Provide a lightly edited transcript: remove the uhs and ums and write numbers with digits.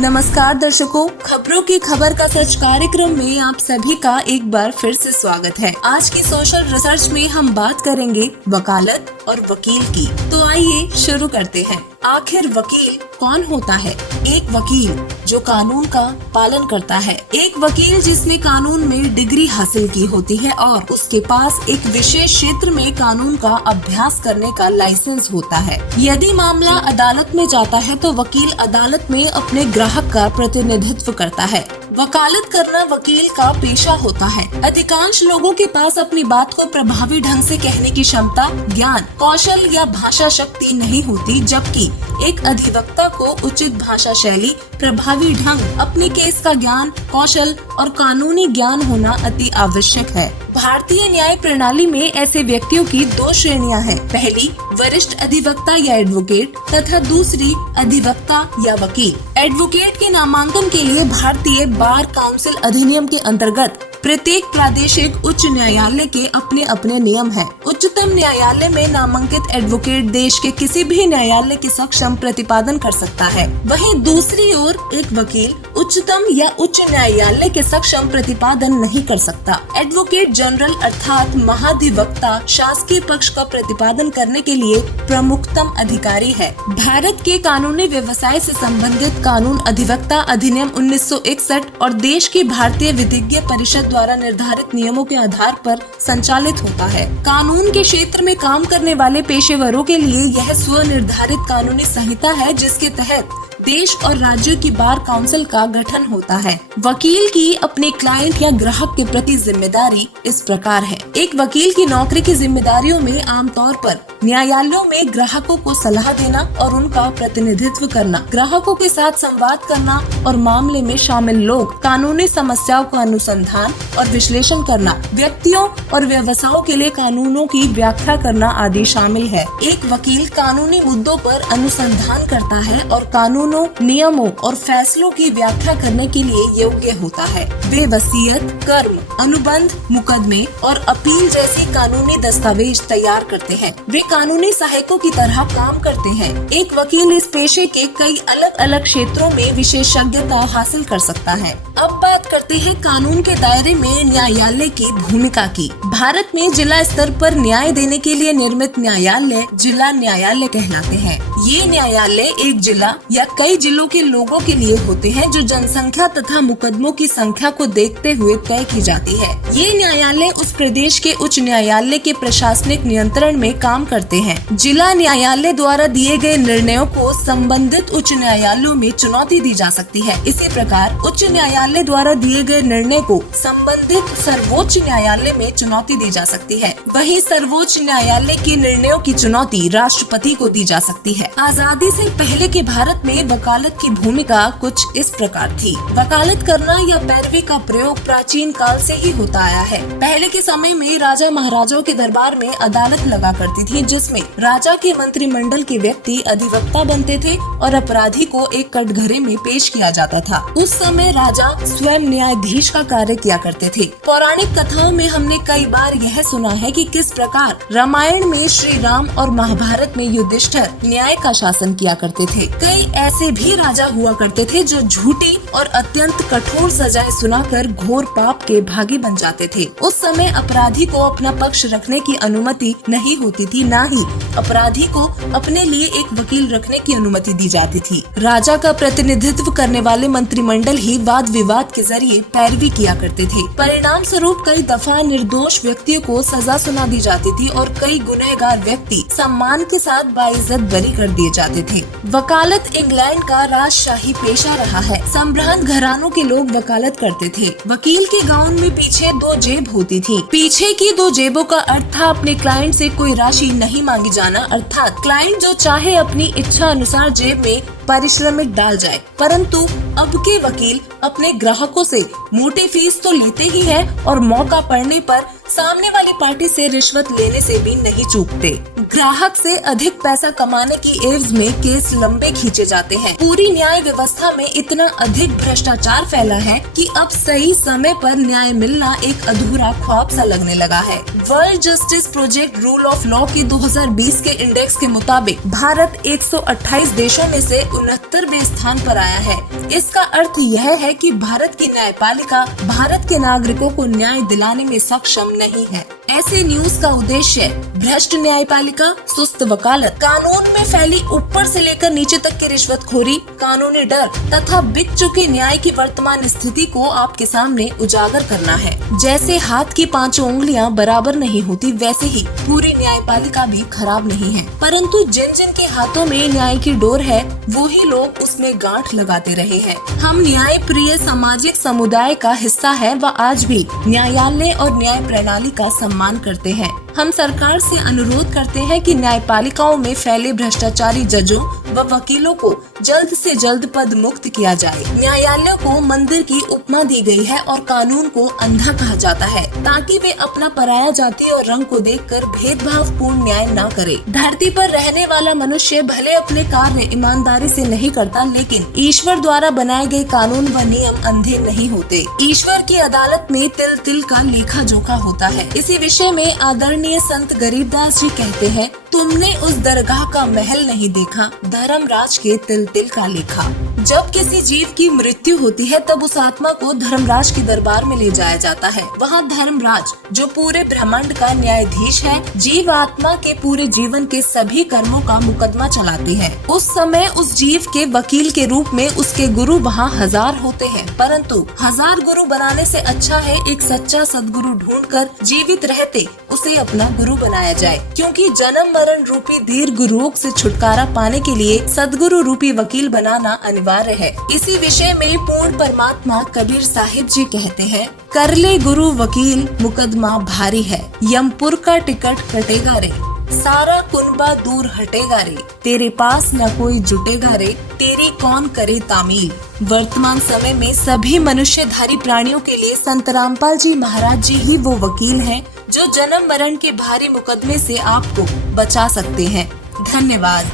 नमस्कार दर्शकों, खबरों की खबर का सच कार्यक्रम में आप सभी का एक बार फिर से स्वागत है। आज की सोशल रिसर्च में हम बात करेंगे वकालत और वकील की। तो आइए शुरू करते हैं। आखिर वकील कौन होता है? एक वकील जो कानून का पालन करता है, एक वकील जिसने कानून में डिग्री हासिल की होती है और उसके पास एक विशेष क्षेत्र में कानून का अभ्यास करने का लाइसेंस होता है। यदि मामला अदालत में जाता है तो वकील अदालत में अपने ग्राहक का प्रतिनिधित्व करता है। वकालत करना वकील का पेशा होता है। अधिकांश लोगों के पास अपनी बात को प्रभावी ढंग से कहने की क्षमता, ज्ञान, कौशल या भाषा शक्ति नहीं होती, जबकि एक अधिवक्ता को उचित भाषा शैली, प्रभावी ढंग, अपनी केस का ज्ञान, कौशल और कानूनी ज्ञान होना अति आवश्यक है। भारतीय न्याय प्रणाली में ऐसे व्यक्तियों की दो श्रेणियां हैं। पहली वरिष्ठ अधिवक्ता या एडवोकेट तथा दूसरी अधिवक्ता या वकील। एडवोकेट के नामांकन के लिए भारतीय बार काउंसिल अधिनियम के अंतर्गत प्रत्येक प्रादेशिक उच्च न्यायालय के अपने अपने नियम हैं। उच्चतम न्यायालय में नामांकित एडवोकेट देश के किसी भी न्यायालय के समक्ष प्रतिपादन कर सकता है। वहीं दूसरी ओर एक वकील उच्चतम या उच्च न्यायालय के समक्ष प्रतिपादन नहीं कर सकता। एडवोकेट जनरल अर्थात महाधिवक्ता शासकीय पक्ष का प्रतिपादन करने के लिए प्रमुखतम अधिकारी है। भारत के कानूनी व्यवसाय से संबंधित कानून अधिवक्ता अधिनियम 1961 और देश की भारतीय विधिज्ञ परिषद द्वारा निर्धारित नियमों के आधार पर संचालित होता है। कानून के क्षेत्र में काम करने वाले पेशेवरों के लिए यह स्वनिर्धारित कानूनी संहिता है, जिसके तहत देश और राज्यों की बार काउंसिल का गठन होता है। वकील की अपने क्लाइंट या ग्राहक के प्रति जिम्मेदारी इस प्रकार है। एक वकील की नौकरी की जिम्मेदारियों में आमतौर पर न्यायालयों में ग्राहकों को सलाह देना और उनका प्रतिनिधित्व करना, ग्राहकों के साथ संवाद करना और मामले में शामिल लोग कानूनी समस्याओं का अनुसंधान और विश्लेषण करना, व्यक्तियों और व्यवसायों के लिए कानूनों की व्याख्या करना आदि शामिल है। एक वकील कानूनी मुद्दों पर अनुसंधान करता है और कानूनों, नियमों और फैसलों की व्याख्या करने के लिए योग्य होता है। वे वसीयत, कर्म, अनुबंध, मुकदमे और अपील जैसी कानूनी दस्तावेज तैयार करते हैं। वे कानूनी सहायकों की तरह काम करते हैं। एक वकील इस पेशे के कई अलग अलग क्षेत्रों में विशेषज्ञता हासिल कर सकता है। अब बात करते हैं कानून के दायरे में न्यायालय की भूमिका की। भारत में जिला स्तर पर न्याय देने के लिए निर्मित न्यायालय जिला न्यायालय कहलाते हैं। ये न्यायालय एक जिला या कई जिलों के लोगों के लिए होते हैं, जो जनसंख्या तथा मुकदमों की संख्या को देखते हुए तय की जाती है। ये न्यायालय उस प्रदेश के उच्च न्यायालय के प्रशासनिक नियंत्रण में काम करते हैं। जिला न्यायालय द्वारा दिए गए निर्णयों को संबंधित उच्च न्यायालयों में चुनौती दी जा सकती है। इसी प्रकार उच्च न्यायालय द्वारा दिए गए निर्णय को संबंधित सर्वोच्च न्यायालय में चुनौती दी जा सकती है। वहीं सर्वोच्च न्यायालय के निर्णयों की चुनौती राष्ट्रपति को दी जा सकती है। आजादी से पहले के भारत में वकालत की भूमिका कुछ इस प्रकार थी। वकालत करना या पैरवी का प्रयोग प्राचीन काल से ही होता आया है। पहले के समय में राजा महाराजाओं के दरबार में अदालत लगा करती थी, जिसमें राजा के मंत्रिमंडल के व्यक्ति अधिवक्ता बनते थे और अपराधी को एक कटघरे में पेश किया जाता था। उस समय राजा स्वयं न्यायाधीश का कार्य किया करते थे। पौराणिक कथाओं में हमने कई बार यह सुना है कि किस प्रकार रामायण में श्री राम और महाभारत में युधिष्ठिर न्याय का शासन किया करते थे। कई ऐसे भी राजा हुआ करते थे जो झूठी और अत्यंत कठोर सजाएं सुनाकर घोर पाप के भागी बन जाते थे। उस समय अपराधी को अपना पक्ष रखने की अनुमति नहीं होती थी, न ही अपराधी को अपने लिए एक वकील रखने की अनुमति दी जाती थी। राजा का प्रतिनिधित्व करने वाले मंत्रिमंडल ही वाद विवाद के जरिए पैरवी किया करते थे। परिणाम स्वरूप कई दफा निर्दोष व्यक्तियों को सजा सुना दी जाती थी और कई गुनहगार व्यक्ति सम्मान के साथ बाइज्जत बरी कर दिए जाते थे। वकालत इंग्लैंड का राजशाही पेशा रहा है। सम्भ्रांत घरानों के लोग वकालत करते थे। वकील के गाउन में पीछे दो जेब होती थी। पीछे की दो जेबों का अर्थ था अपने क्लाइंट से कोई राशि नहीं मांगी जाना, अर्थात क्लाइंट जो चाहे अपनी इच्छा अनुसार जेब में पारिश्रमिक डाल जाए। परंतु अब के वकील अपने ग्राहकों से मोटी फीस तो लेते ही है और मौका पड़ने पर सामने वाली पार्टी से रिश्वत लेने से भी नहीं चूकते। ग्राहक से अधिक पैसा कमाने की एवज में केस लंबे खींचे जाते हैं। पूरी न्याय व्यवस्था में इतना अधिक भ्रष्टाचार फैला है कि अब सही समय पर न्याय मिलना एक अधूरा ख्वाब सा लगने लगा है। World justice project rule of law के 2020 के इंडेक्स के मुताबिक भारत 128 देशों में से 69वें स्थान पर आया है। इसका अर्थ यह है कि भारत की न्यायपालिका भारत के नागरिकों को न्याय दिलाने में सक्षम नहीं है। ऐसे न्यूज का उद्देश्य भ्रष्ट न्यायपालिका, सुस्त वकालत, कानून में फैली ऊपर से लेकर नीचे तक की रिश्वतखोरी, कानूनी डर तथा बिक चुके न्याय की वर्तमान स्थिति को आपके सामने उजागर करना है। जैसे हाथ की 5 उंगलियां बराबर नहीं होती, वैसे ही पूरी न्यायपालिका भी खराब नहीं है, परंतु जिन जिन के हाथों में न्याय की डोर है वो ही लोग उसमें गांठ लगाते रहे हैं। हम न्याय प्रिय सामाजिक समुदाय का हिस्सा है व आज भी न्यायालय और न्याय प्रणाली का सम्मान करते हैं। हम सरकार से अनुरोध करते हैं कि न्यायपालिकाओं में फैले भ्रष्टाचारी जजों व वकीलों को जल्द से जल्द पद मुक्त किया जाए। न्यायालय को मंदिर की उपमा दी गई है और कानून को अंधा कहा जाता है, ताकि वे अपना पराया जाति और रंग को देखकर भेदभाव पूर्ण न्याय न करे। धरती पर रहने वाला मनुष्य भले अपने कार्य ईमानदारी से नहीं करता, लेकिन ईश्वर द्वारा बनाए गए कानून व नियम अंधे नहीं होते। ईश्वर की अदालत में तिल तिल का लेखा जोखा होता है। इसी विषय में आदरणीय संत गरीबदास जी कहते हैं, तुमने उस दरगाह का महल नहीं देखा, धर्मराज के तिल तिल का लेखा। जब किसी जीव की मृत्यु होती है तब उस आत्मा को धर्मराज के दरबार में ले जाया जाता है। वहाँ धर्मराज, जो पूरे ब्रह्मांड का न्यायाधीश है, जीव आत्मा के पूरे जीवन के सभी कर्मों का मुकदमा चलाते हैं। उस समय उस जीव के वकील के रूप में उसके गुरु वहाँ 1000 होते हैं, परंतु 1000 गुरु बनाने से अच्छा है एक सच्चा सदगुरु ढूंढकर जीवित रहते उसे अपना गुरु बनाया जाए, क्योंकि जन्म मरण रूपी दीर्घ रोग से छुटकारा पाने के लिए सदगुरु रूपी वकील बनाना अनिवार्य है। इसी विषय में पूर्ण परमात्मा कबीर साहिब जी कहते हैं, कर ले गुरु वकील मुकदमा भारी है, यमपुर का टिकट कटेगा रे, सारा कुनबा दूर हटेगा रे, तेरे पास न कोई जुटेगा रे, तेरी कौन करे तामील। वर्तमान समय में सभी मनुष्यधारी प्राणियों के लिए संत रामपाल जी महाराज जी ही वो वकील हैं जो जन्म मरण के भारी मुकदमे से आपको बचा सकते हैं। धन्यवाद।